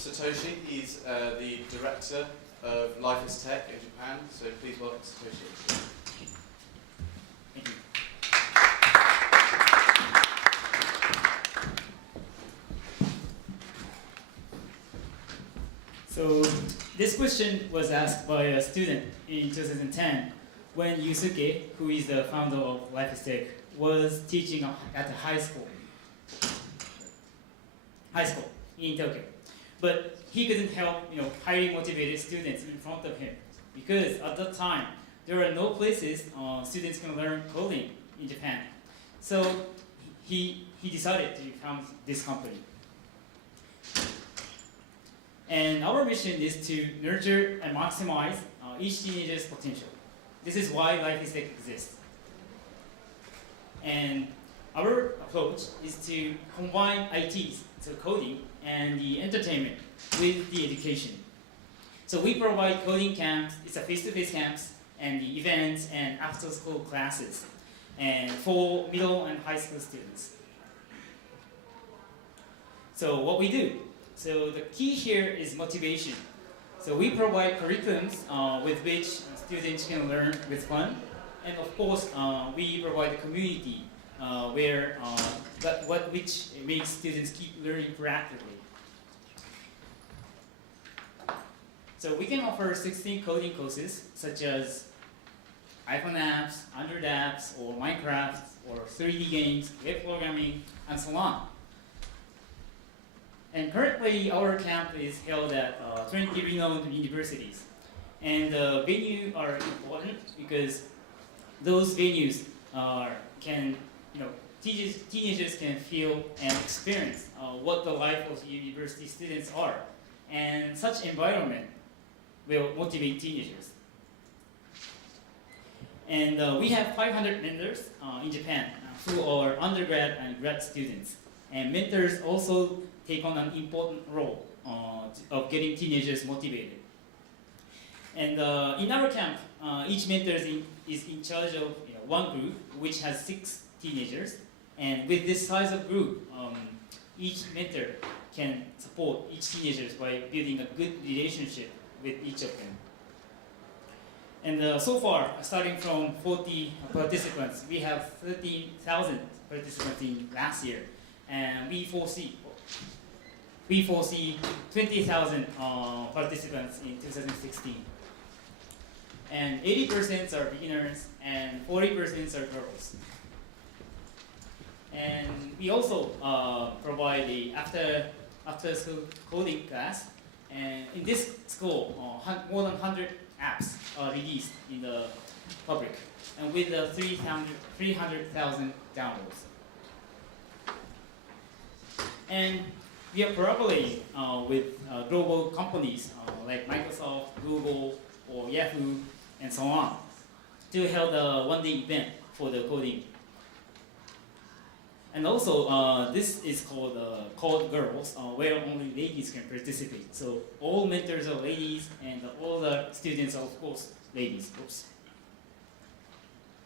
Satoshi. He's the director of Life is Tech in Japan. So please welcome Satoshi. Thank you. So this question was asked by a student in 2010 when Yusuke, who is the founder of Life is Tech, was teaching at a high school in Tokyo. But he couldn't help, highly motivated students in front of him because at that time there are no places students can learn coding in Japan. So he decided to found this company. And our mission is to nurture and maximize each teenager's potential. This is why Life is Tech exists. And our approach is to combine ITs, so coding, and the entertainment with the education. So we provide coding camps, it's a face-to-face camps, and the events and after-school classes, and for middle and high school students. So what we do, so the key here is motivation. So we provide curriculums with which students can learn with fun, and of course we provide a community which makes students keep learning proactively. So we can offer 16 coding courses such as iPhone apps, Android apps, or Minecraft, or 3D games, web programming, and so on. And currently our camp is held at 20 renowned universities. And the venues are important because those venues teenagers can feel and experience what the life of university students are. And such environment will motivate teenagers. And we have 500 mentors in Japan who are undergrad and grad students. And mentors also take on an important role of getting teenagers motivated. And in our camp, each mentor is in charge of one group which has 6 teenagers. And with this size of group, each mentor can support each teenager by building a good relationship with each of them. And so far, starting from 40 participants, we have 13,000 participants in last year. And we foresee 20,000 participants in 2016. And 80% are beginners and 40% are girls. And we also provide a after school coding class. And in this school, more than 100 apps are released in the public, and with 300,000 downloads. And we are collaborating with global companies like Microsoft, Google, or Yahoo, and so on, to hold a one-day event for the coding. And also, this is called Code Girls, where only ladies can participate. So all mentors are ladies, and all the students are, of course, ladies. Oops.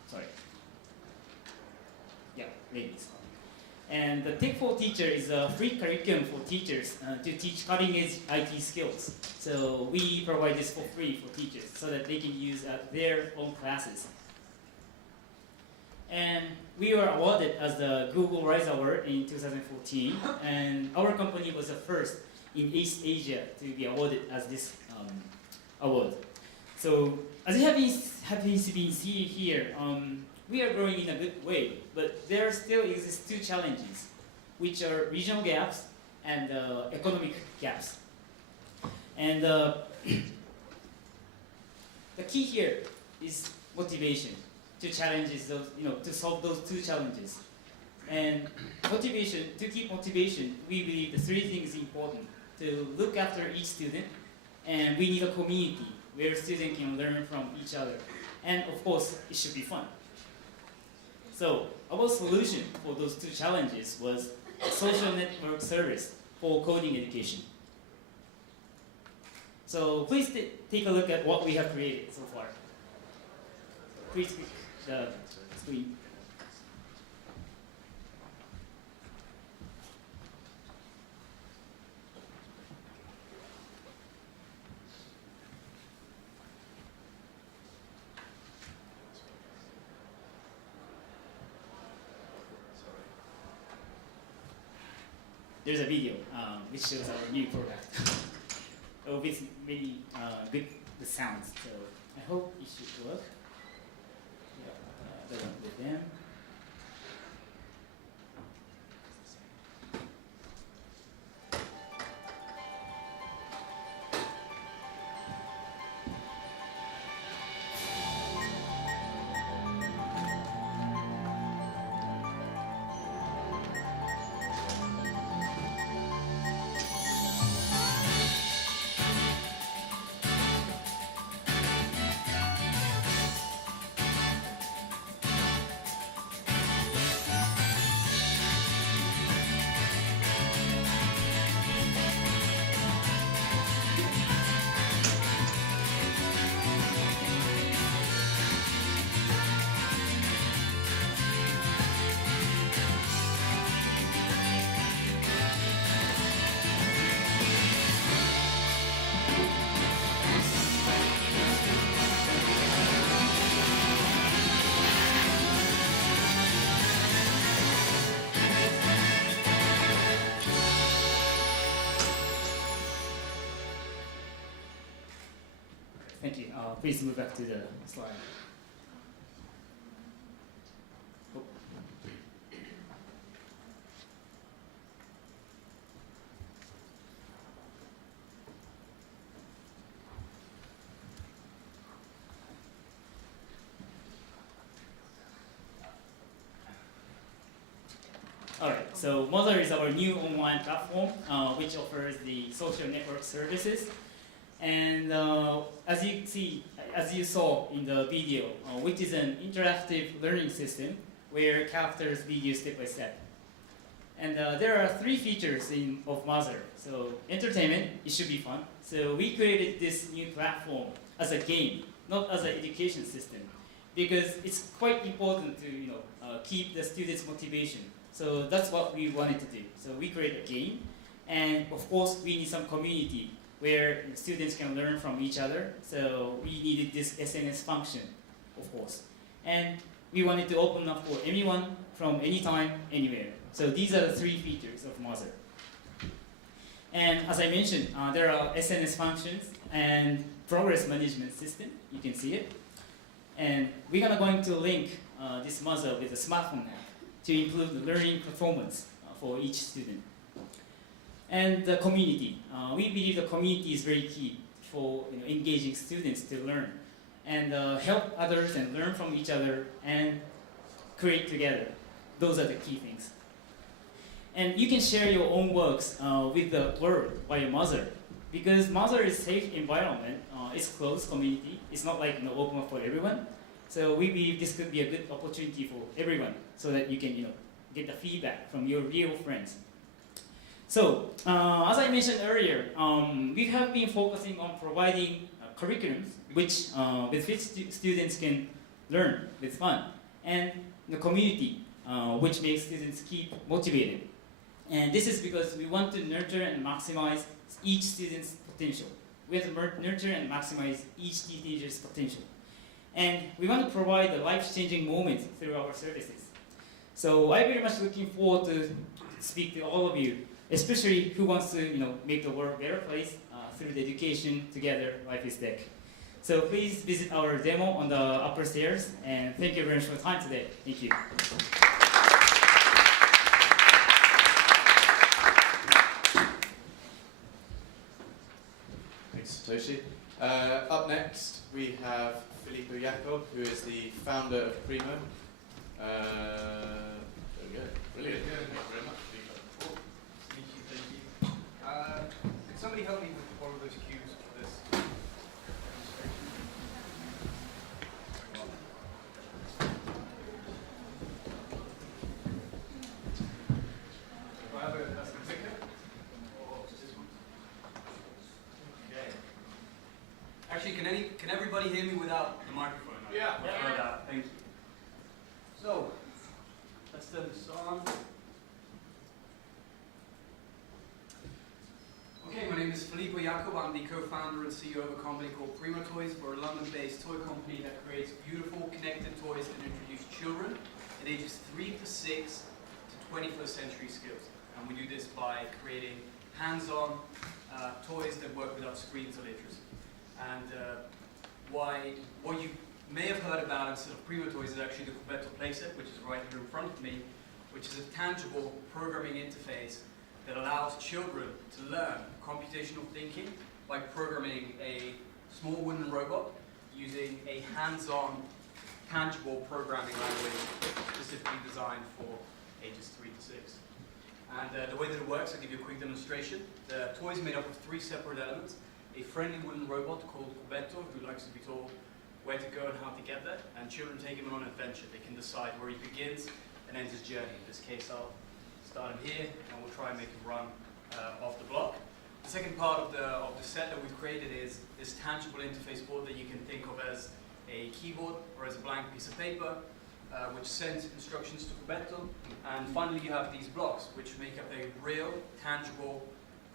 Sorry. Yeah, ladies. And the Tech for Teacher is a free curriculum for teachers to teach cutting-edge IT skills. So we provide this for free for teachers so that they can use their own classes. And we were awarded as the Google Rise Award in 2014, and our company was the first in East Asia to be awarded as this award. So as you have been seeing here, we are growing in a good way, but there still exist 2 challenges, which are regional gaps and economic gaps. And the key here is motivation to to solve those 2 challenges. And motivation, to keep motivation, we believe the 3 things important: to look after each student, and we need a community where students can learn from each other. And of course, it should be fun. So our solution for those 2 challenges was a social network service for coding education. So please take a look at what we have created so far. Please click the screen. there's a video which shows our new product. With many good the sounds. So I hope it should work. Yeah, the one with them. Thank you. Please move back to the slide. Oh. All right, so Mother is our new online platform which offers the social network services. And as you saw in the video, which is an interactive learning system where characters lead you step by step. And there are 3 features of Mother. So entertainment, it should be fun. So we created this new platform as a game, not as an education system, because it's quite important to keep the students' motivation. So that's what we wanted to do. So we created a game, and of course we need some community where students can learn from each other. So we needed this SNS function, of course. And we wanted to open up for anyone from anytime, anywhere. So these are the 3 features of Mother. And as I mentioned, there are SNS functions and progress management system. You can see it. And we're going to link this Mother with a smartphone app to improve the learning performance for each student. And the community. We believe the community is very key for engaging students to learn and help others and learn from each other and create together. Those are the key things. And you can share your own works with the world by your Mother, because Mother is a safe environment. It's closed community. It's not like open up for everyone. So we believe this could be a good opportunity for everyone, so that you can get the feedback from your real friends. So, as I mentioned earlier, we have been focusing on providing curriculums with which students can learn with fun, and the community which makes students keep motivated. And this is because we want to nurture and maximize each student's potential. We have to nurture and maximize each teenager's potential. And we want to provide the life-changing moments through our services. So I'm very much looking forward to speak to all of you, especially who wants to make the world a better place through the education together, Life is Tech. So please visit our demo on the upper stairs, and thank you very much for your time today. Thank you. Thanks, Satoshi. Up next, we have Filippo Jacob, who is the founder of Primo. There we go. Brilliant. Thank you very much, Filippo. Thank you. Could somebody help me with one of those cues for this? Do I have a clicker? Or this one? Okay. Actually, can everybody hear me without the microphone? Yeah. Thank you. So, let's turn this on. Okay, my name is Filippo Jacob. I'm the co-founder and CEO of a company called Primo Toys. We're a London-based toy company that creates beautiful, connected toys that introduce children at ages 3 to 6 to 21st century skills. And we do this by creating hands-on toys that work without screens or literacy. And what you may have heard about instead of Primo toys is actually the Cubetto playset, which is right here in front of me, which is a tangible programming interface that allows children to learn computational thinking by programming a small wooden robot using a hands-on, tangible programming language specifically designed for ages 3 to 6. And the way that it works, I'll give you a quick demonstration. The toy is made up of 3 separate elements. A friendly wooden robot called Cubetto, who likes to be told where to go and how to get there, and children take him on an adventure. They can decide where he begins and ends his journey. In this case, I'll start him here, and we'll try and make him run off the block. The second part of the set that we've created is this tangible interface board that you can think of as a keyboard or as a blank piece of paper, which sends instructions to Cubetto. And finally, you have these blocks, which make up a real, tangible,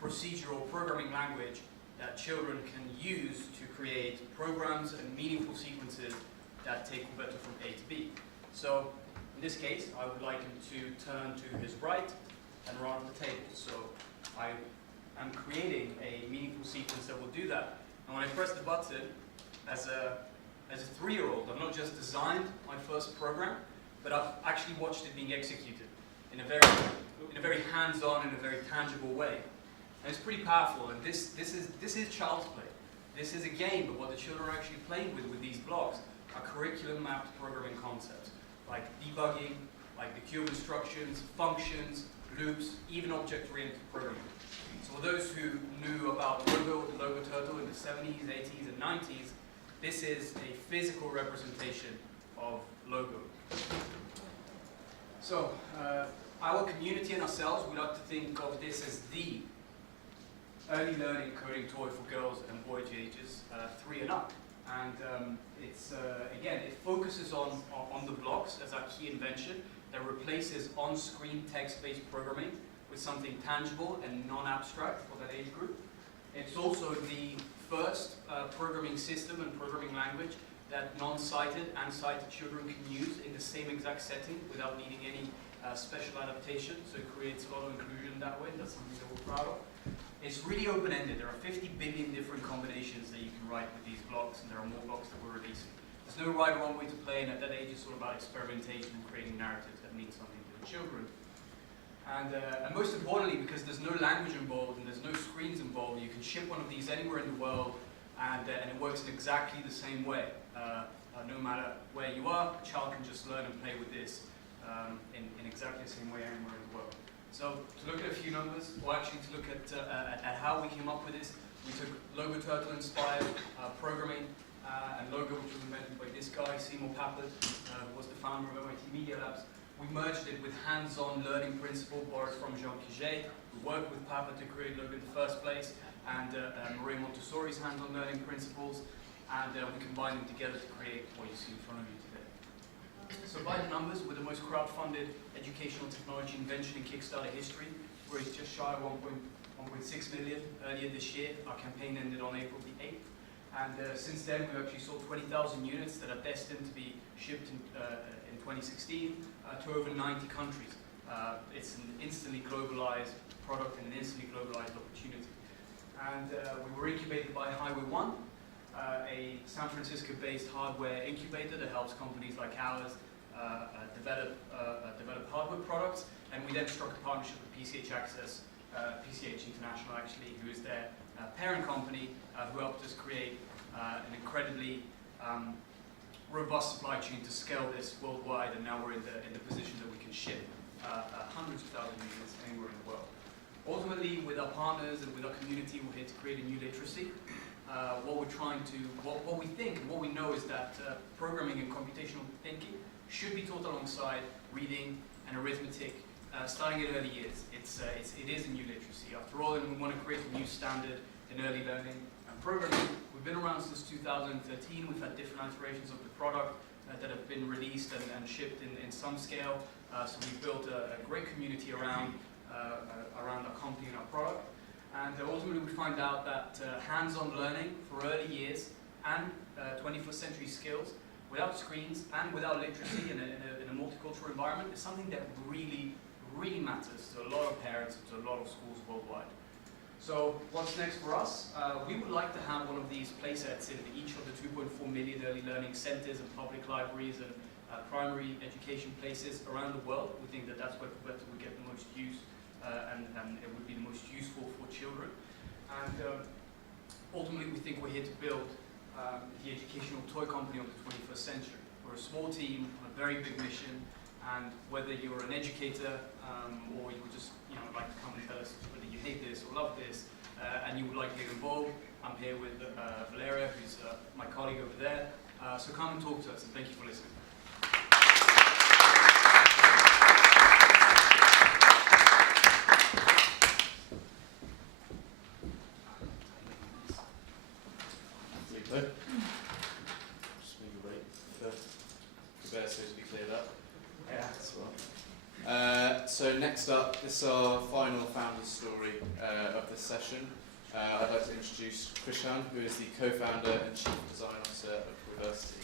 procedural programming language that children can use to create programs and meaningful sequences that take Cubetto from A to B. So, in this case, I would like him to turn to his right and run the table. So, I am creating a meaningful sequence that will do that. And when I press the button, as a 3-year-old, I've not just designed my first program, but I've actually watched it being executed in a very hands-on, in a very tangible way. And it's pretty powerful. And this is child's play. This is a game, but what the children are actually playing with these blocks are curriculum-mapped programming concepts, like debugging, like the queue of instructions, functions, loops, even object-oriented programming. So for those who knew about Logo, the Logo Turtle in the 70s, 80s, and 90s, this is a physical representation of Logo. So, our community and ourselves, we like to think of this as the early learning coding toy for girls and boys ages 3 and up. And again, it focuses on the blocks as our key invention that replaces on-screen text-based programming with something tangible and non-abstract for that age group. It's also the first programming system and programming language that non-sighted and sighted children can use in the same exact setting without needing any special adaptation. So it creates a lot of inclusion that way. That's something that we're proud of. It's really open-ended. There are 50 billion different combinations that you can write with these blocks, and there are more blocks that we're releasing. There's no right or wrong way to play, and at that age it's all about experimentation and creating narratives that mean something to the children. And most importantly, because there's no language involved and there's no screens involved, you can ship one of these anywhere in the world, and it works in exactly the same way. No matter where you are, a child can just learn and play with this in exactly the same way anywhere in the world. So to look at a few numbers, or actually to look at how we came up with this, we took Logo Turtle inspired programming and Logo, which was invented by this guy, Seymour Papert, who was the founder of MIT Media Labs. We merged it with hands-on learning principle borrowed from Jean Piaget, who worked with Papert to create Logo in the first place, and Maria Montessori's hands-on learning principles, and we combined them together to create what you see in front of you today. So by the numbers, we're the most crowd-funded educational technology invention in Kickstarter history. We're just shy of 1.6 million earlier this year. Our campaign ended on April the 8th. And since then, we've actually sold 20,000 units that are destined to be shipped in 2016 to over 90 countries. It's an instantly globalized product and an instantly globalized opportunity. And we were incubated by Highway 1, a San Francisco-based hardware incubator that helps companies like ours develop hardware products, and we then struck a partnership with PCH Access, PCH International actually, who is their parent company, who helped us create an incredibly robust supply chain to scale this worldwide, and now we're in the position that we can ship hundreds of thousands of units anywhere in the world. Ultimately, with our partners and with our community, we're here to create a new literacy. What we think and what we know is that programming and computational thinking should be taught alongside reading and arithmetic, starting at early years. It is a new literacy. After all, and we want to create a new standard in early learning and programming. We've been around since 2013. We've had different iterations of the product that have been released and shipped in some scale. So we've built a great community around our company and our product. And ultimately we find out that hands-on learning for early years and 21st century skills without screens and without literacy in a multicultural environment is something that really, really matters to a lot of parents and to a lot of schools worldwide. So what's next for us? We would like to have one of these play sets in each of the 2.4 million early learning centers and public libraries and primary education places around the world. We think that that's where Proversity would get the most use and it would be the most useful for children. And ultimately, we think we're here to build the educational toy company of the 21st century. We're a small team on a very big mission, and whether you're an educator or you would just like to come and tell us whether you hate this or love this, and you would like to get involved, I'm here with Valeria, who's my colleague over there. So come and talk to us, and thank you for listening. Just maybe wait for Proversity to be cleared up. Yeah. That's well. So next up, this is our final founder story of this session. I'd like to introduce Krishan, who is the co-founder and chief design officer of Proversity.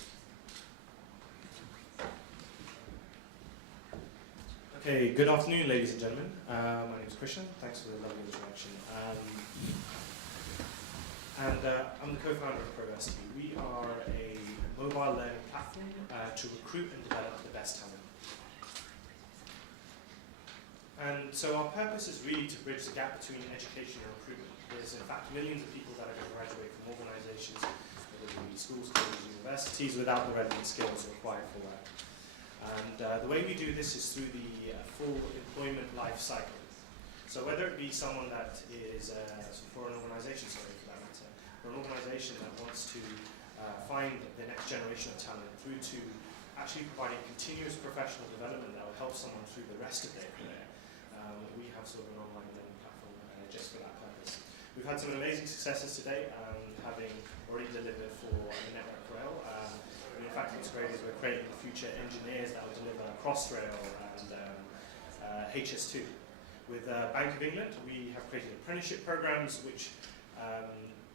Okay, good afternoon, ladies and gentlemen. My name is Krishan. Thanks for the lovely introduction. I'm the co-founder of Proversity. We are a mobile learning platform to recruit and develop the best talent. And so our purpose is really to bridge the gap between education and recruitment. There's in fact millions of people that are going to graduate from organisations, whether it be schools, colleges, universities, without the relevant skills required for that. And the way we do this is through the full employment life cycle. So whether it be someone that is, for an organisation, sorry for that matter, for an organisation that wants to find the next generation of talent through to actually providing continuous professional development that will help someone through the rest of their career, we have sort of an online learning platform just for that purpose. We've had some amazing successes today, having already delivered for the Network Rail. In fact, what's great is we're creating future engineers that will deliver Crossrail and HS2. With Bank of England, we have created apprenticeship programs which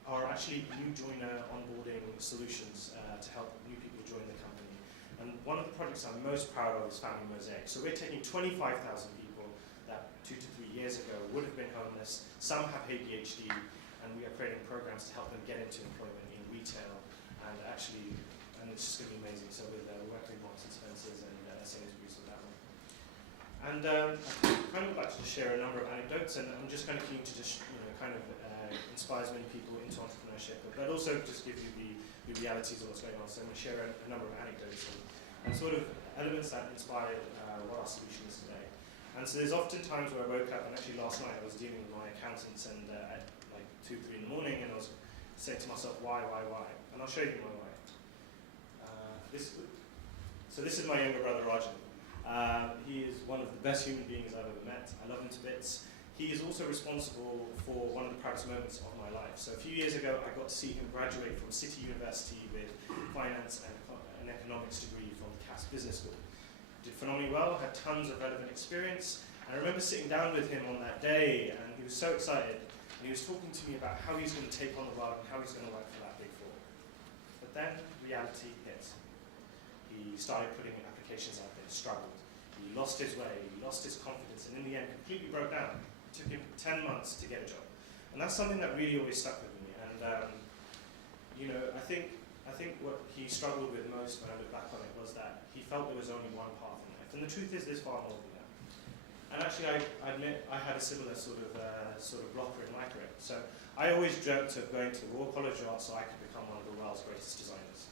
are actually new joiner onboarding solutions to help new people join the company. And one of the projects I'm most proud of is Family Mosaic. So we're taking 25,000 people that 2 to 3 years ago would have been homeless, some have ADHD, and we are creating programs to help them get into employment in retail and actually, and it's just going to be amazing. So with working with Marks and Spencer's and Sainsbury's with that one. And I kind of would like to just share a number of anecdotes, and I'm just kind of keen to just kind of inspire as many people into entrepreneurship, but also just give you the realities of what's going on. So I'm going to share a number of anecdotes and sort of elements that inspire what our solution is today. And so there's often times where I woke up, and actually last night I was dealing with my accountants, and at like 2, 3 in the morning, and I was saying to myself, why? And I'll show you my why. So this is my younger brother Rajan. He is one of the best human beings I've ever met. I love him to bits. He is also responsible for one of the proudest moments of my life. So a few years ago, I got to see him graduate from City University with finance and an economics degree from the Cass Business School. Did phenomenally well, had tons of relevant experience. And I remember sitting down with him on that day, and he was so excited. And he was talking to me about how he's going to take on the world and how he's going to work for that Big Four. But then reality hit. He started putting applications out there, struggled. He lost his way, he lost his confidence, and in the end completely broke down. It took him 10 months to get a job. And that's something that really always stuck with me. And I think what he struggled with most when I look back on it was that he felt there was only one path in life. And the truth is there's far more than that. And actually I admit I had a similar sort of blocker in my career. So I always dreamt of going to the Royal College of Art so I could become one of the world's greatest designers.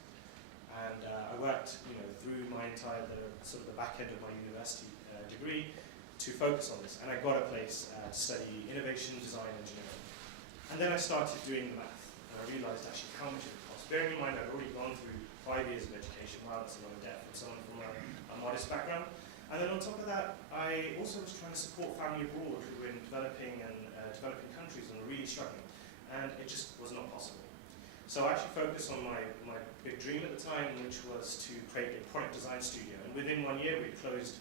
And I worked, through my entire the back end of my university degree to focus on this. And I got a place to study innovation, design, engineering. And then I started doing the math, and I realised actually how much it would cost. Bearing in mind I'd already gone through 5 years of education, wow, that's a lot of debt from someone from a modest background. And then on top of that, I also was trying to support family abroad who were in developing countries and were really struggling. And it just was not possible. So I actually focused on my big dream at the time, which was to create a product design studio. And within 1 year, we closed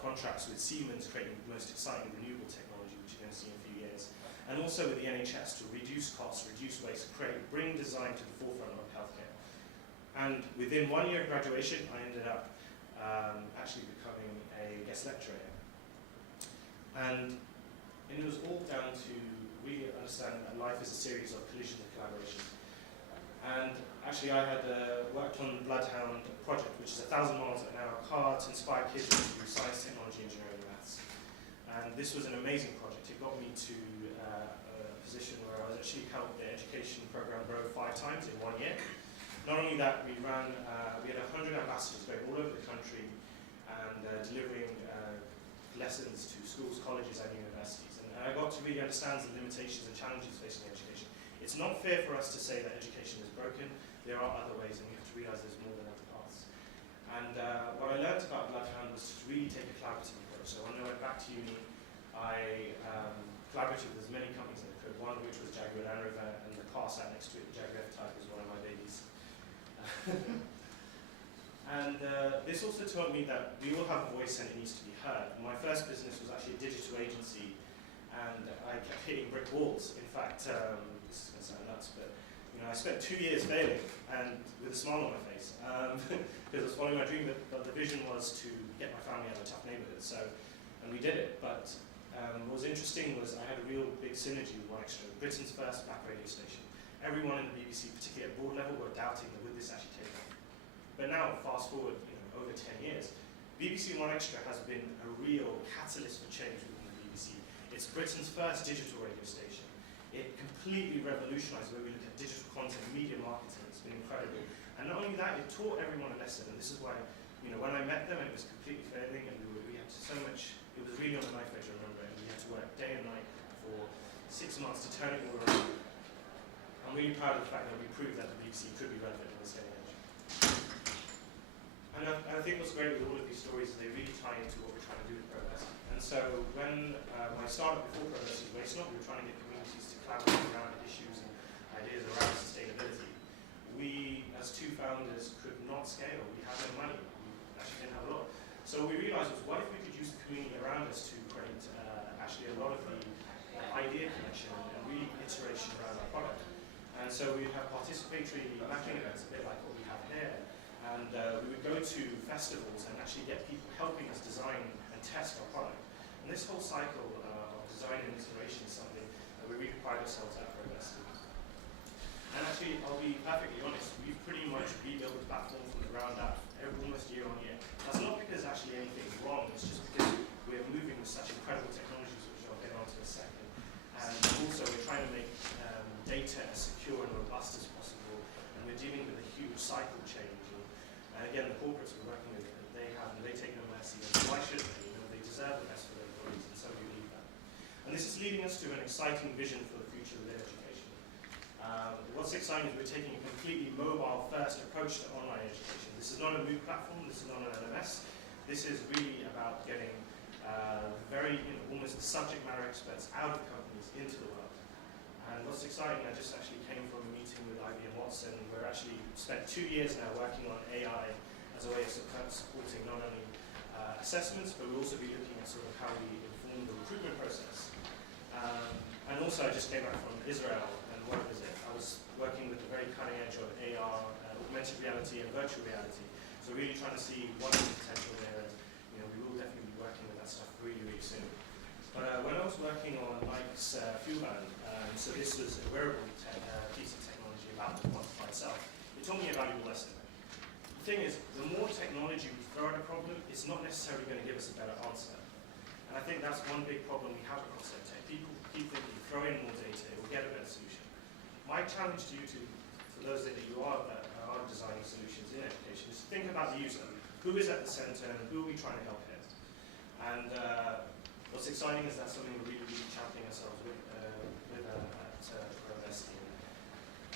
contracts with Siemens, creating the most exciting renewable technology, which you're going to see in a few years. And also with the NHS to reduce costs, reduce waste, bring design to the forefront of healthcare. And within 1 year of graduation, I ended up actually becoming a guest lecturer here. And it was all down to really understanding that life is a series of collisions and collaborations. And actually I had worked on the Bloodhound project, which is a 1,000 miles an hour car to inspire kids to do science, technology, engineering, and maths. And this was an amazing project. It got me to a position where I was actually helped the education program grow 5 times in 1 year. Not only that, we had 100 ambassadors going all over the country and delivering lessons to schools, colleges, and universities. And I got to really understand the limitations and challenges facing education. It's not fair for us to say that education is broken. There are other ways, and we have to realize there's more than other paths. And what I learned about Bloodhound was to really take a collaborative approach. So when I went back to uni, I collaborated with as many companies as I could, one of which was Jaguar Land Rover, and the car sat next to it. The Jaguar F-Type was one of my babies. And this also taught me that we all have a voice and it needs to be heard. My first business was actually a digital agency, and I kept hitting brick walls. In fact, this is going to sound nuts, but I spent 2 years failing and with a smile on my face because I was following my dream, but the vision was to get my family out of a tough neighborhood. And we did it. But what was interesting was I had a real big synergy with One Extra, Britain's first black radio station. Everyone in the BBC, particularly at board level, were doubting that would this actually take off. But now, fast forward, over 10 years, BBC One Extra has been a real catalyst for change within the BBC. It's Britain's first digital radio station. It completely revolutionised the way we look at digital content, media marketing. It's been incredible. And not only that, it taught everyone a lesson. And this is why, when I met them, it was completely failing, and we had so much. It was really on the knife edge, I remember, and we had to work day and night for 6 months to turn it all around. I'm really proud of the fact that we proved that the BBC could be relevant in this day and age. And I think what's great with all of these stories is they really tie into what we're trying to do with Proversity. And so when my startup before Proversity was Waste Not, we were trying to get communities to collaborate around issues and ideas around sustainability. We, as 2 founders, could not scale. We had no money. We actually didn't have a lot. So what we realized was, what if we could use the community around us to create actually a lot of the idea connection and really iteration around our product. And so we'd have participatory mapping events, a bit like what we have here. And we would go to festivals and actually get people helping us design and test our product. And this whole cycle of design and iteration is something that we really pride ourselves at Proversity. And actually, I'll be perfectly honest, we've pretty much rebuilt the platform from the ground up almost year on year. That's not because actually anything's wrong, it's just because we're moving with such incredible technologies, which I'll get onto in a second. And also, we're trying to make data as secure and robust as possible, and we're dealing with a huge cycle change. And again, the corporates we're working with, they take no mercy. And why should they? They deserve the best for their employees, and so we believe that. And this is leading us to an exciting vision for the future of their education. What's exciting is we're taking a completely mobile-first approach to online education. This is not a MOOC platform. This is not an LMS. This is really about getting almost the subject matter experts out of companies into the world. And what's exciting, I just actually came from a meeting with IBM Watson. We're actually spent 2 years now working on AI as a way of supporting not only assessments, but we'll also be looking at sort of how we inform the recruitment process. And also, I just came back from Israel and work visit. I was working with the very cutting edge of AR, augmented reality, and virtual reality. So really trying to see what is the potential there. And we will definitely be working with that stuff really, really soon. But when I was working on Mike's fuel band, so this was a wearable piece of technology about to quantify itself, it taught me a valuable lesson. The thing is, the more technology we throw at a problem, it's not necessarily going to give us a better answer. And I think that's one big problem we have across EdTech. People keep thinking, throw in more data, it will get a better solution. My challenge to you, for those that you are that are designing solutions in education, is to think about the user. Who is at the center, and who are we trying to help here? And what's exciting is that's something we're really, really championing ourselves with at Proversity.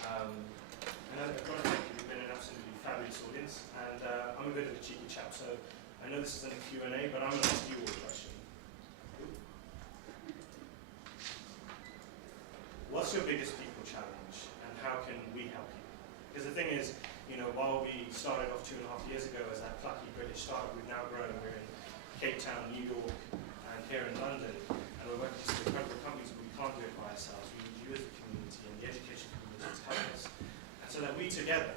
And I've got to thank you. You've been an absolutely fabulous audience, and I'm a bit of a cheeky chap, so I know this isn't a Q&A, but I'm going to ask you all a question. What's your biggest people challenge, and how can we help you? Because the thing is, while we started off 2.5 years ago as that plucky British startup, we've now grown. We're in Cape Town, New York, and here in London, and we're working with some incredible companies, but we can't do it by ourselves. We need you as a community, and the education community to help us. And so that we together